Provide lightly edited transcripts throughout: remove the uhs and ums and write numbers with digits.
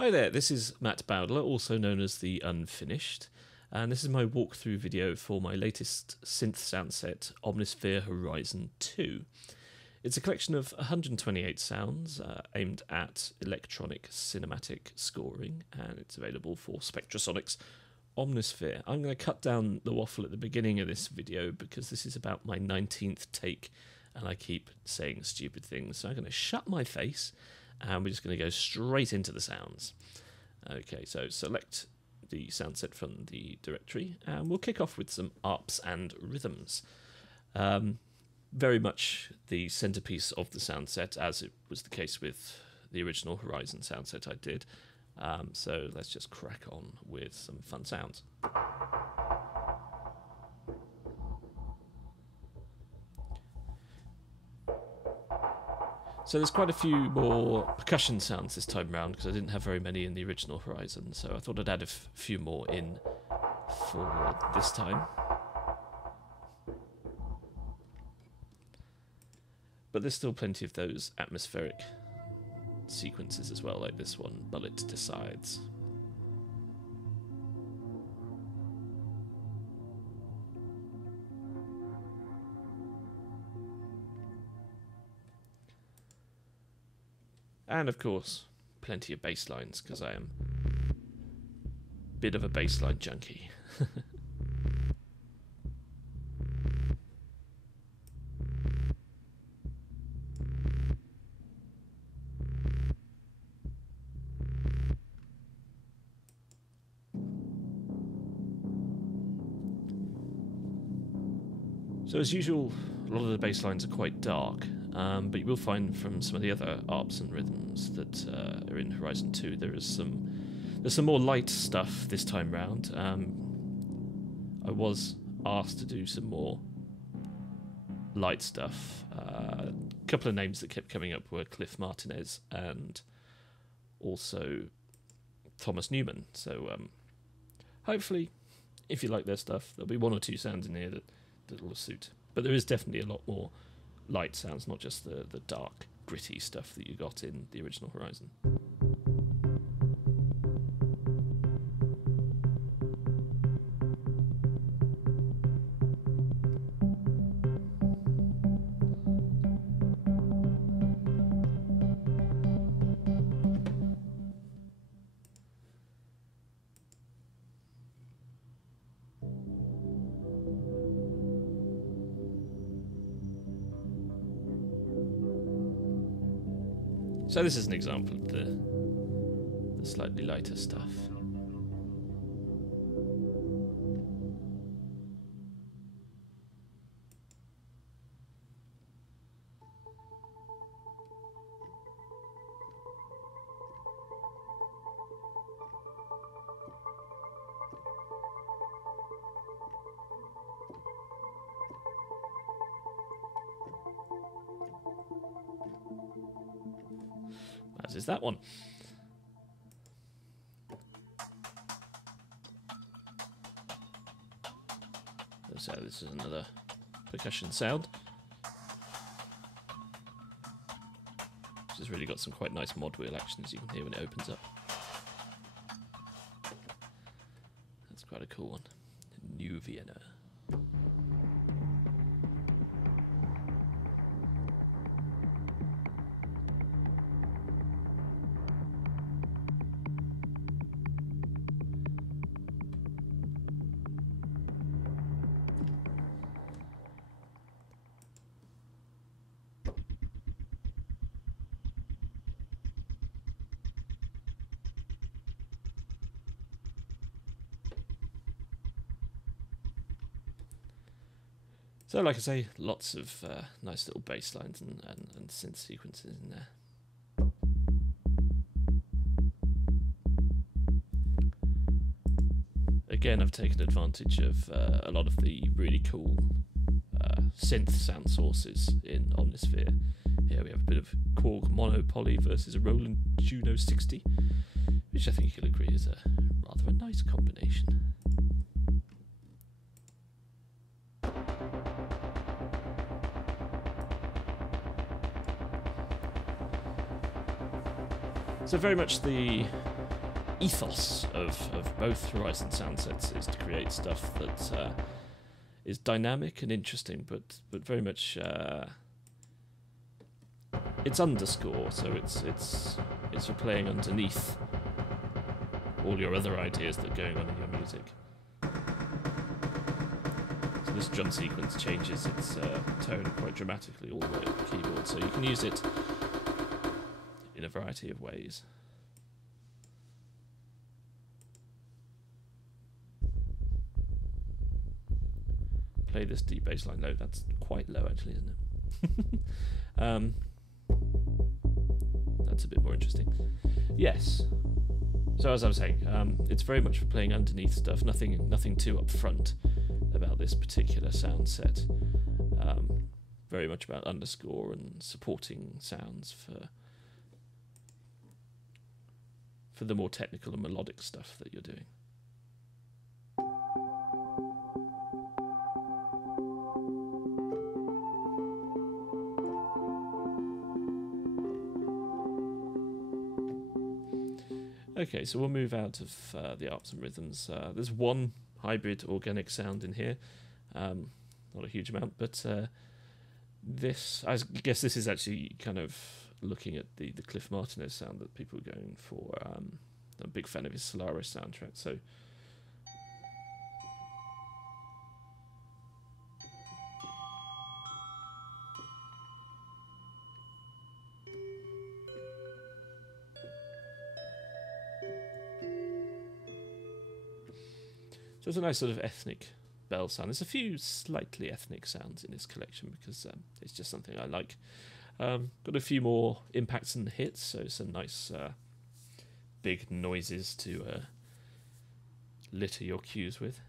Hi there, this is Matt Bowdler, also known as The Unfinished, and this is my walkthrough video for my latest synth sound set, Omnisphere Horizon 2. It's a collection of 128 sounds aimed at electronic cinematic scoring, and it's available for Spectrasonics Omnisphere. I'm going to cut down the waffle at the beginning of this video because this is about my 19th take and I keep saying stupid things, so I'm going to shut my face and we're just going to go straight into the sounds. Okay, so select the sound set from the directory, and we'll kick off with some arps and rhythms. Very much the centerpiece of the sound set, as it was the case with the original Horizon sound set I did. So let's just crack on with some fun sounds. So there's quite a few more percussion sounds this time round because I didn't have very many in the original Horizon, so I thought I'd add a few more in for this time. But there's still plenty of those atmospheric sequences as well, like this one, Bullet Decides. And of course, plenty of bass lines, because I am a bit of a bass line junkie. So as usual, a lot of the bass lines are quite dark, but you will find from some of the other arps and rhythms that are in Horizon 2, there's some more light stuff this time round. I was asked to do some more light stuff. A couple of names that kept coming up were Cliff Martinez and also Thomas Newman. So hopefully, if you like their stuff, there'll be one or two sounds in here that will suit. But there is definitely a lot more light sounds, not just the dark, gritty stuff that you got in the original Horizon. So this is an example of the slightly lighter stuff. As is that one. So this is another percussion sound, which has really got some quite nice mod wheel action, as you can hear when it opens up. That's quite a cool one. New Vienna. So, like I say, lots of nice little bass lines and synth sequences in there. Again, I've taken advantage of a lot of the really cool synth sound sources in Omnisphere. Here we have a bit of Korg Monopoly versus a Roland Juno 60, which I think you'll agree is rather a nice combination. So very much the ethos of both Horizon soundsets is to create stuff that is dynamic and interesting, but very much it's underscore, so it's for playing underneath all your other ideas that are going on in your music. So this drum sequence changes its tone quite dramatically all the way up the keyboard, so you can use it in a variety of ways. Play this deep bass line low. That's quite low, actually, isn't it? That's a bit more interesting. Yes. So as I was saying, it's very much for playing underneath stuff. Nothing too upfront about this particular sound set. Very much about underscore and supporting sounds for the more technical and melodic stuff that you're doing. Okay, so we'll move out of the Arps and rhythms. There's one hybrid organic sound in here, not a huge amount, but this, I guess this is actually kind of looking at the Cliff Martinez sound that people are going for. I'm a big fan of his Solaris soundtrack, so there's a nice sort of ethnic bell sound. There's a few slightly ethnic sounds in this collection because it's just something I like. Got a few more impacts and hits, so some nice big noises to litter your cues with.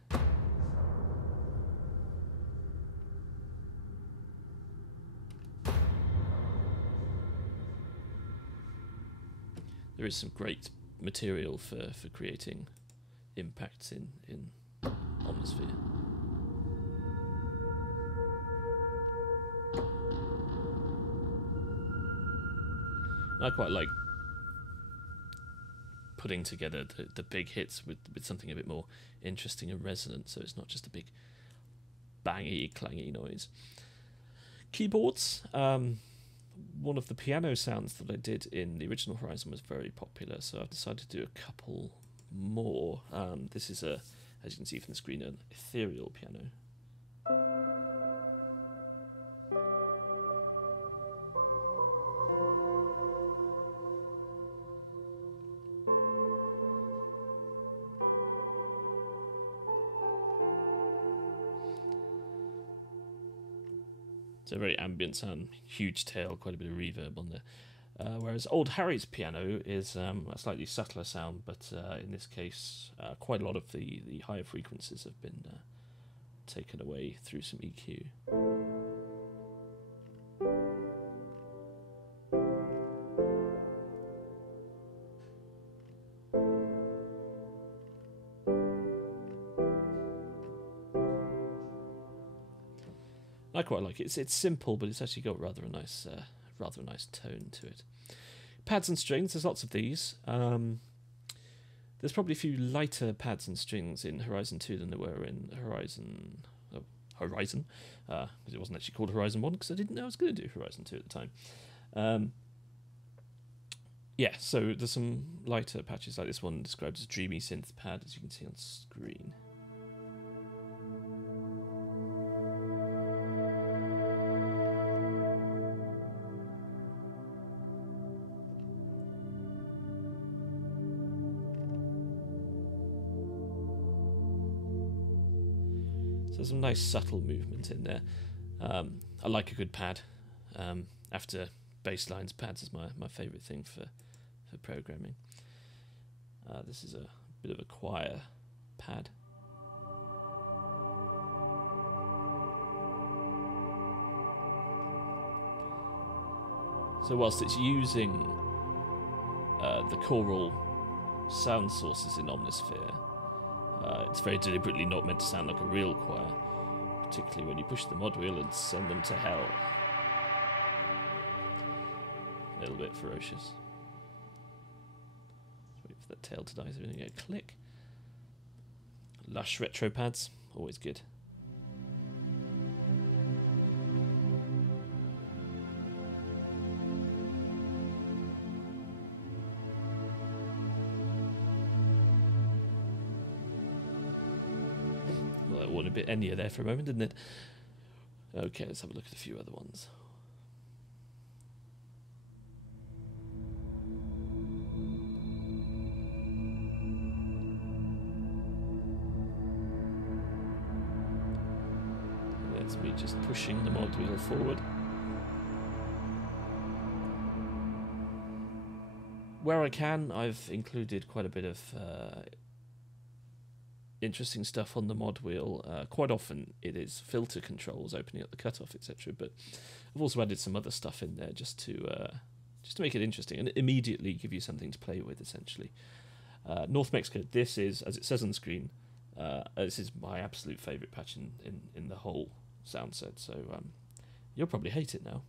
There is some great material for creating impacts in Omnisphere. I quite like putting together the big hits with something a bit more interesting and resonant, so it's not just a big bangy, clangy noise. Keyboards. One of the piano sounds that I did in the original Horizon was very popular, so I've decided to do a couple more. This is, as you can see from the screen, an ethereal piano. It's a very ambient sound, huge tail, quite a bit of reverb on there. Whereas Old Harry's piano is a slightly subtler sound, but in this case, quite a lot of the higher frequencies have been taken away through some EQ. I quite like it. It's simple, but it's actually got rather a nice tone to it. Pads and strings. There's lots of these. There's probably a few lighter pads and strings in Horizon 2 than there were in Horizon, because it wasn't actually called Horizon 1 because I didn't know I was going to do Horizon 2 at the time. Yeah, so there's some lighter patches like this one described as Dreamy Synth Pad, as you can see on screen. There's some nice subtle movement in there. I like a good pad. After bass lines, pads is my favourite thing for programming. This is a bit of a choir pad. So whilst it's using the choral sound sources in Omnisphere, it's very deliberately not meant to sound like a real choir, particularly when you push the mod wheel and send them to hell. A little bit ferocious. Let's wait for that tail to die. So we're going to go click. Lush retro pads, always good. Well, that wanted a bit Enya there for a moment, didn't it? Okay, let's have a look at a few other ones. That's me just pushing the mod wheel forward. Where I can, I've included quite a bit of interesting stuff on the mod wheel. Quite often it is filter controls, opening up the cutoff, etc. But I've also added some other stuff in there just to make it interesting and immediately give you something to play with. Essentially, North Mexico. This is, as it says on the screen, this is my absolute favourite patch in the whole sound set. So you'll probably hate it now.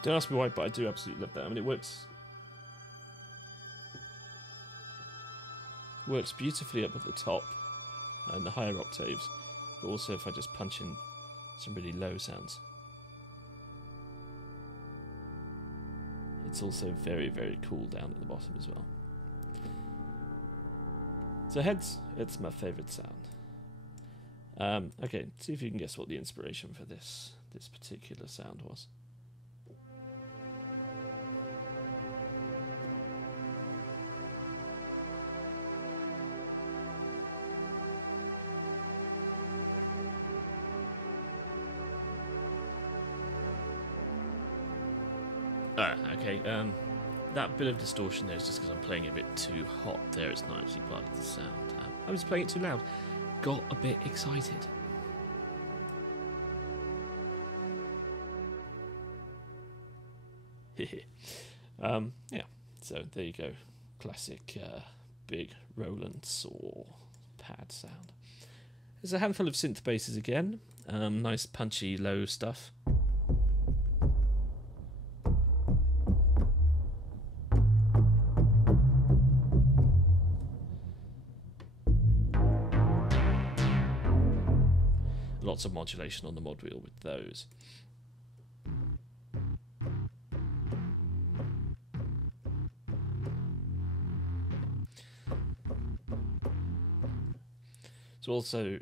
Don't ask me why, but I do absolutely love that. I mean, it works beautifully up at the top and the higher octaves, but also if I just punch in some really low sounds. It's also very, very cool down at the bottom as well. So heads, it's my favourite sound. Okay, see if you can guess what the inspiration for this particular sound was. Okay, that bit of distortion there is just because I'm playing it a bit too hot there. It's not actually part of the sound. I was playing it too loud. Got a bit excited. Yeah, so there you go. Classic big Roland saw pad sound. There's a handful of synth basses again. Nice punchy low stuff. Lots of modulation on the mod wheel with those. So also,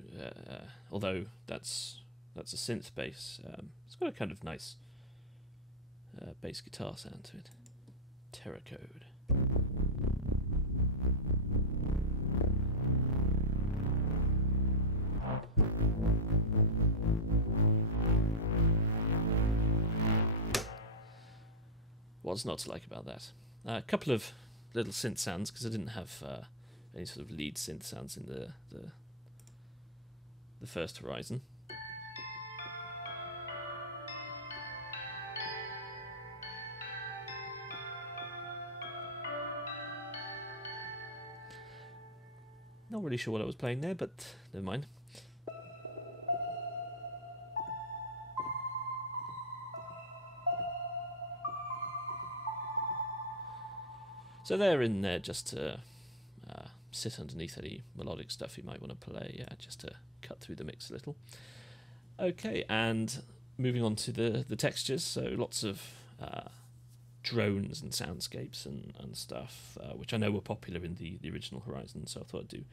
although that's a synth bass, it's got a kind of nice bass guitar sound to it. Terracode. What's not to like about that? A couple of little synth sounds, because I didn't have any sort of lead synth sounds in the first Horizon. Not really sure what I was playing there, but never mind. So they're in there just to sit underneath any melodic stuff you might want to play, just to cut through the mix a little. Okay, and moving on to the textures, so lots of drones and soundscapes and stuff, which I know were popular in the original Horizon, so I thought I'd do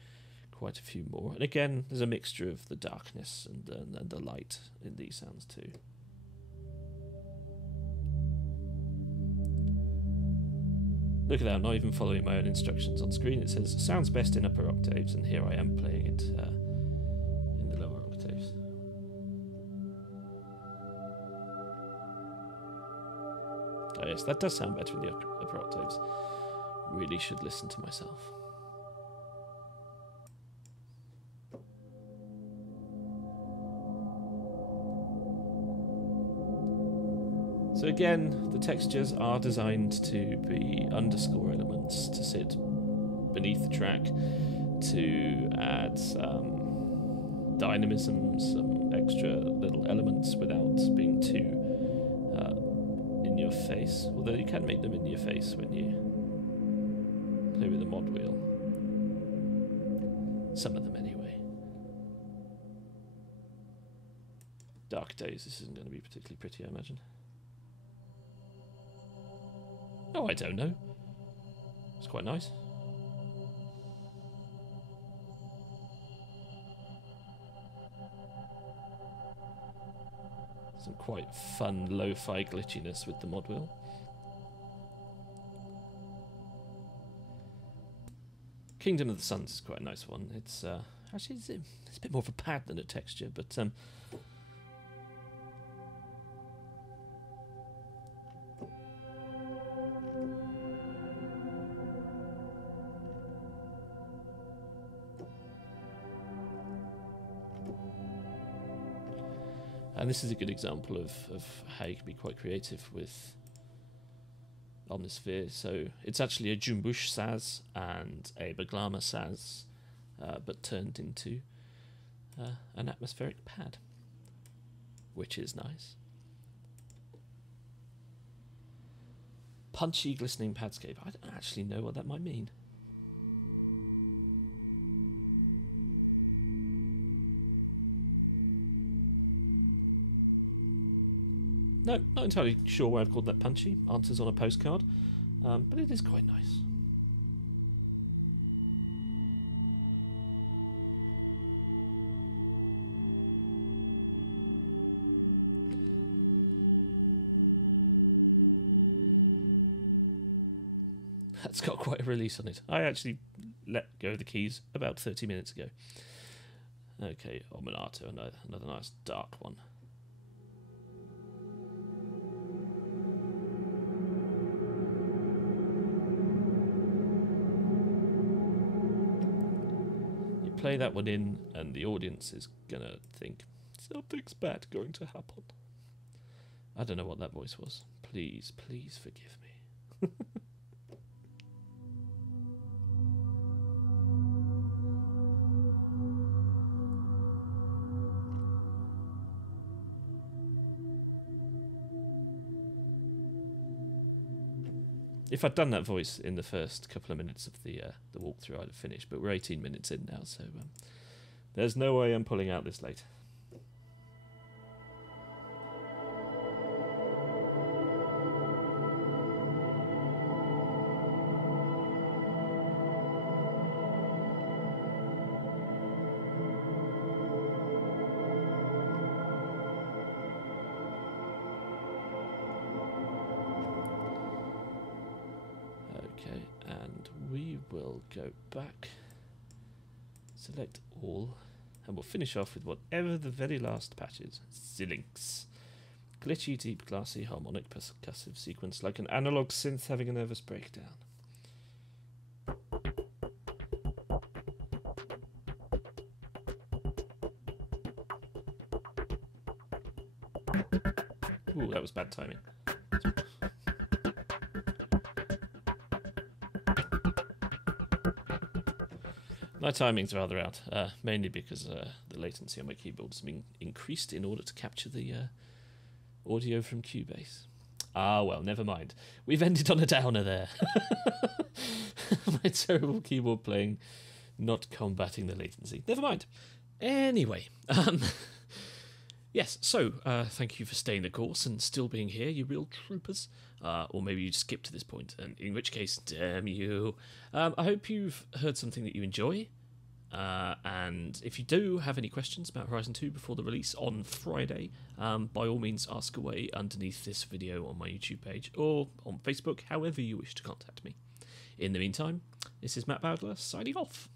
quite a few more. And again, there's a mixture of the darkness and the light in these sounds too. Look at that, I'm not even following my own instructions on screen. It says, sounds best in upper octaves, and here I am playing it in the lower octaves. Oh yes, that does sound better in the upper octaves. Really should listen to myself. So again, the textures are designed to be underscore elements to sit beneath the track, to add some dynamism, some extra little elements without being too in your face. Although you can make them in your face when you play with the mod wheel. Some of them anyway. Dark Days, this isn't going to be particularly pretty, I imagine. Oh, I don't know. It's quite nice. Some quite fun lo-fi glitchiness with the mod wheel. Kingdom of the Suns is quite a nice one. It's actually it's a bit more of a pad than a texture, but and this is a good example of how you can be quite creative with Omnisphere. So it's actually a Jumbush Saz and a Baglama Saz, but turned into an atmospheric pad, which is nice. Punchy, glistening padscape. I don't actually know what that might mean. No, not entirely sure why I've called that punchy. Answers on a postcard. But it is quite nice. That's got quite a release on it. I actually let go of the keys about 30 minutes ago. Okay, Ominato, another nice dark one. Play that one in and the audience is gonna think something's bad going to happen. I don't know what that voice was. Please, please forgive me. If I'd done that voice in the first couple of minutes of the walkthrough, I'd have finished. But we're 18 minutes in now, so there's no way I'm pulling out this late. Okay, and we will go back, select all, and we'll finish off with whatever the very last patch is. Zilinx. Glitchy, deep, glassy, harmonic, percussive sequence, like an analog synth having a nervous breakdown. Ooh, that was bad timing. My timing's rather out, mainly because the latency on my keyboard has been increased in order to capture the audio from Cubase. Ah, well, never mind. We've ended on a downer there. My terrible keyboard playing not combating the latency. Never mind. Anyway, yes, so thank you for staying the course and still being here, you real troopers. Or maybe you skipped to this point, and in which case, damn you. I hope you've heard something that you enjoy. And if you do have any questions about Horizon 2 before the release on Friday, by all means ask away underneath this video on my YouTube page or on Facebook, however you wish to contact me. In the meantime, this is Matt Bowdler signing off.